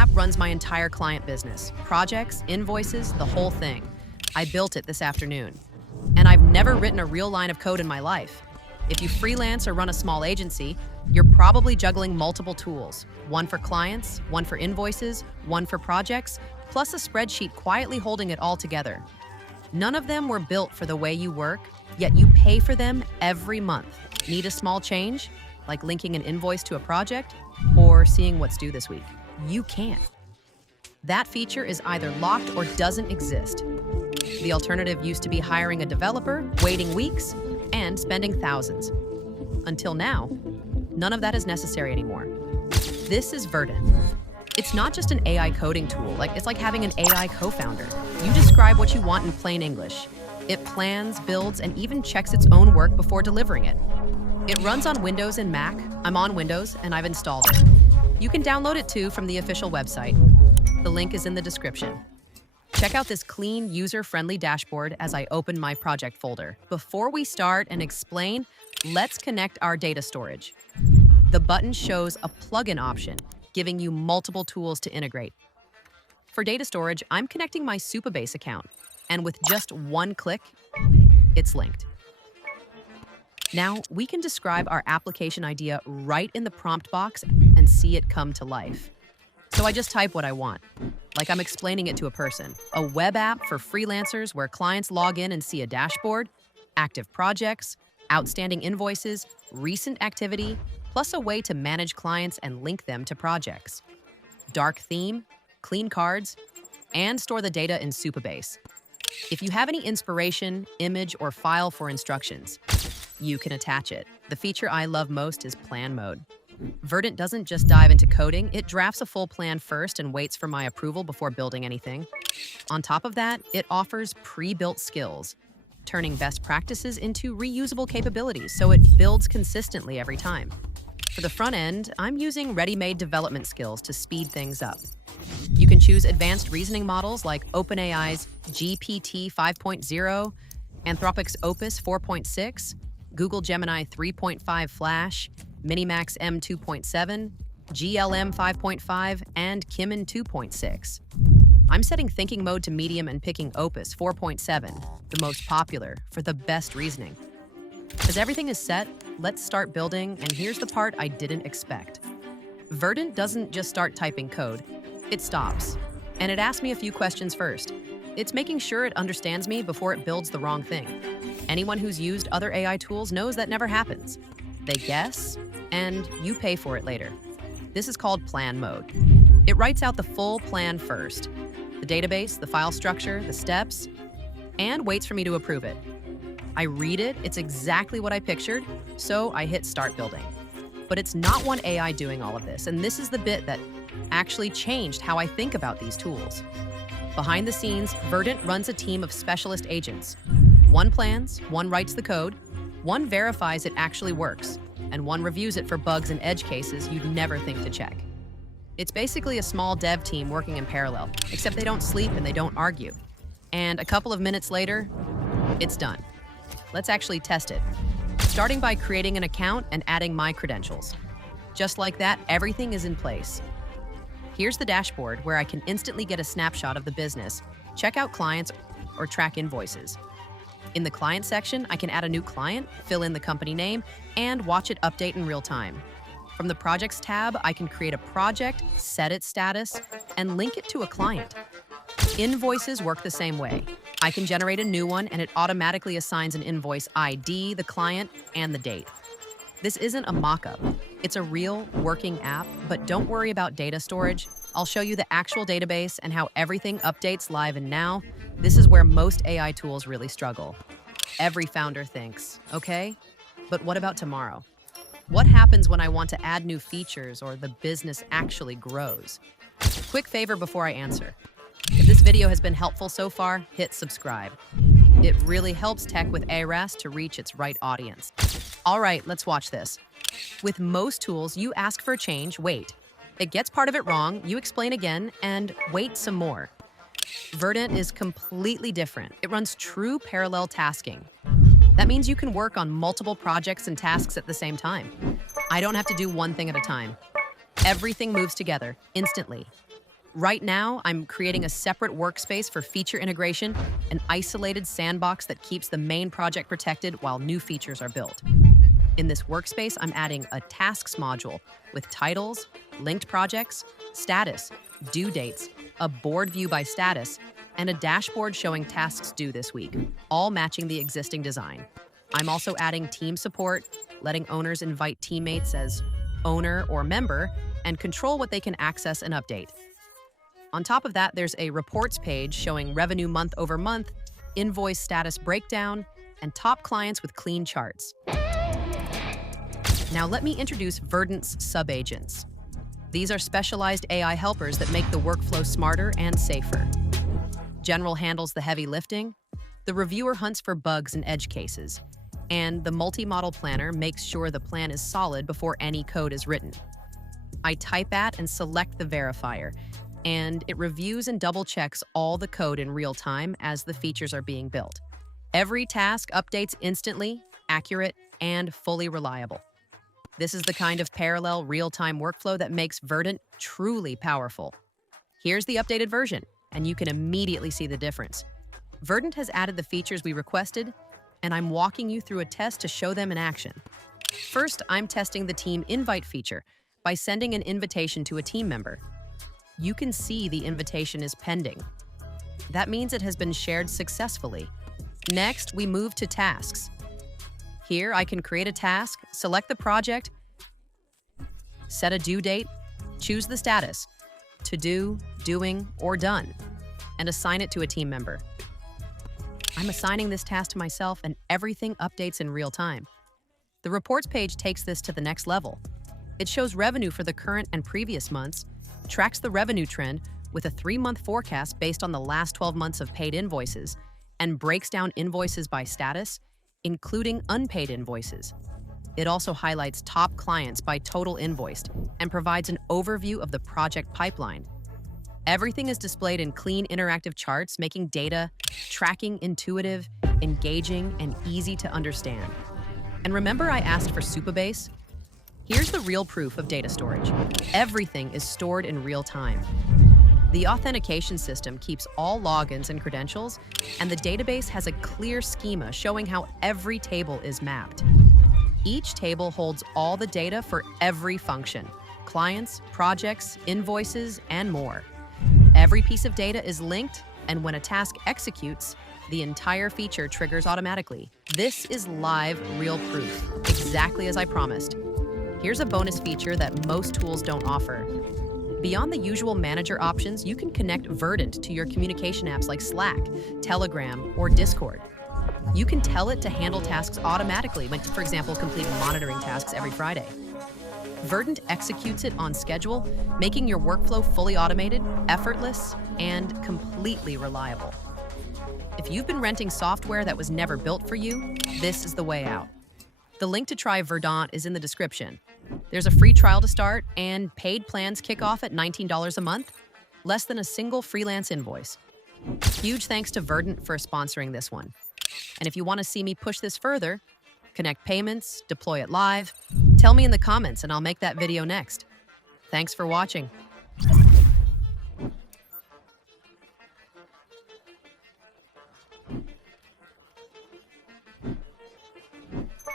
app runs my entire client business. Projects, invoices, the whole thing. I built it this afternoon. And I've never written a real line of code in my life. If you freelance or run a small agency, you're probably juggling multiple tools. One for clients, one for invoices, one for projects, plus a spreadsheet quietly holding it all together. None of them were built for the way you work, yet you pay for them every month. Need a small change, like linking an invoice to a project, or seeing what's due this week? You can. That feature is either locked or doesn't exist. The alternative used to be hiring a developer, waiting weeks, and spending thousands. Until now, none of that is necessary anymore. This is Verdent. It's not just an AI coding tool, it's like having an AI co-founder. You describe what you want in plain English. It plans, builds, and even checks its own work before delivering it. It runs on Windows and Mac. I'm on Windows, and I've installed it. You can download it too from the official website. The link is in the description. Check out this clean, user-friendly dashboard as I open my project folder. Before we start and explain, let's connect our data storage. The button shows a plugin option, giving you multiple tools to integrate. For data storage, I'm connecting my Supabase account, and with just one click, it's linked. Now, we can describe our application idea right in the prompt box and see it come to life. So I just type what I want, like I'm explaining it to a person. A web app for freelancers where clients log in and see a dashboard, active projects, outstanding invoices, recent activity, plus a way to manage clients and link them to projects. Dark theme, clean cards, and store the data in Supabase. If you have any inspiration, image, or file for instructions, you can attach it. The feature I love most is plan mode. Verdant doesn't just dive into coding, it drafts a full plan first and waits for my approval before building anything. On top of that, it offers pre-built skills, turning best practices into reusable capabilities so it builds consistently every time. For the front end, I'm using ready-made development skills to speed things up. You can choose advanced reasoning models like OpenAI's GPT 5.0, Anthropic's Opus 4.6, Google Gemini 3.5 Flash, Minimax M2.7, GLM 5.5, and Kimin 2.6. I'm setting thinking mode to medium and picking Opus 4.7, the most popular, for the best reasoning. As everything is set, let's start building, and here's the part I didn't expect. Verdant doesn't just start typing code, it stops. And it asks me a few questions first. It's making sure it understands me before it builds the wrong thing. Anyone who's used other AI tools knows that never happens. They guess, and you pay for it later. This is called plan mode. It writes out the full plan first, the database, the file structure, the steps, and waits for me to approve it. I read it, it's exactly what I pictured, so I hit start building. But it's not one AI doing all of this, and this is the bit that actually changed how I think about these tools. Behind the scenes, Verdant runs a team of specialist agents. One plans, one writes the code, one verifies it actually works, and one reviews it for bugs and edge cases you'd never think to check. It's basically a small dev team working in parallel, except they don't sleep and they don't argue. And a couple of minutes later, it's done. Let's actually test it. Starting by creating an account and adding my credentials. Just like that, everything is in place. Here's the dashboard where I can instantly get a snapshot of the business, check out clients, or track invoices. In the client section, I can add a new client, fill in the company name, and watch it update in real time. From the Projects tab, I can create a project, set its status, and link it to a client. Invoices work the same way. I can generate a new one, and it automatically assigns an invoice ID, the client, and the date. This isn't a mock-up. It's a real, working app, but don't worry about data storage. I'll show you the actual database and how everything updates live and now. This is where most AI tools really struggle. Every founder thinks, okay, but what about tomorrow? What happens when I want to add new features or the business actually grows? Quick favor before I answer. If this video has been helpful so far, hit subscribe. It really helps Tech with ARAS to reach its right audience. All right, let's watch this. With most tools, you ask for a change, wait. It gets part of it wrong, you explain again, and wait some more. Verdant is completely different. It runs true parallel tasking. That means you can work on multiple projects and tasks at the same time. I don't have to do one thing at a time. Everything moves together, instantly. Right now, I'm creating a separate workspace for feature integration, an isolated sandbox that keeps the main project protected while new features are built. In this workspace, I'm adding a tasks module with titles, linked projects, status, due dates, a board view by status, and a dashboard showing tasks due this week, all matching the existing design. I'm also adding team support, letting owners invite teammates as owner or member and control what they can access and update. On top of that, there's a reports page showing revenue month over month, invoice status breakdown, and top clients with clean charts. Now let me introduce Verdant's sub-agents. These are specialized AI helpers that make the workflow smarter and safer. General handles the heavy lifting, the reviewer hunts for bugs and edge cases, and the multi-model planner makes sure the plan is solid before any code is written. I type at and select the verifier, and it reviews and double-checks all the code in real time as the features are being built. Every task updates instantly, accurate, and fully reliable. This is the kind of parallel real-time workflow that makes Verdant truly powerful. Here's the updated version, and you can immediately see the difference. Verdant has added the features we requested, and I'm walking you through a test to show them in action. First, I'm testing the team invite feature by sending an invitation to a team member. You can see the invitation is pending. That means it has been shared successfully. Next, we move to tasks. Here, I can create a task, select the project, set a due date, choose the status, to do, doing, or done, and assign it to a team member. I'm assigning this task to myself, and everything updates in real time. The reports page takes this to the next level. It shows revenue for the current and previous months, tracks the revenue trend with a 3-month forecast based on the last 12 months of paid invoices, and breaks down invoices by status, including unpaid invoices. It also highlights top clients by total invoiced and provides an overview of the project pipeline. Everything is displayed in clean interactive charts, making data tracking intuitive, engaging, and easy to understand. And remember I asked for Supabase? Here's the real proof of data storage. Everything is stored in real time. The authentication system keeps all logins and credentials, and the database has a clear schema showing how every table is mapped. Each table holds all the data for every function: clients, projects, invoices, and more. Every piece of data is linked, and when a task executes, the entire feature triggers automatically. This is live, real proof, exactly as I promised. Here's a bonus feature that most tools don't offer. Beyond the usual manager options, you can connect Verdant to your communication apps like Slack, Telegram, or Discord. You can tell it to handle tasks automatically when, for example, completing monitoring tasks every Friday. Verdant executes it on schedule, making your workflow fully automated, effortless, and completely reliable. If you've been renting software that was never built for you, this is the way out. The link to try Verdant is in the description. There's a free trial to start, and paid plans kick off at $19 a month, less than a single freelance invoice. Huge thanks to Verdant for sponsoring this one. And if you want to see me push this further, connect payments, deploy it live, tell me in the comments and I'll make that video next. Thanks for watching.